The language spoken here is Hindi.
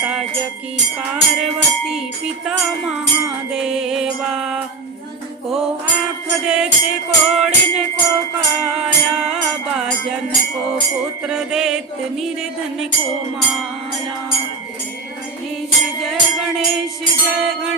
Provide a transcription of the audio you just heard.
माता जकी पार्वती पिता महादेवा। को आँख देते कोड़िन को काया, बाजन को पुत्र देत निर्धन को माया। गणेश जय गणेश जय गणेश।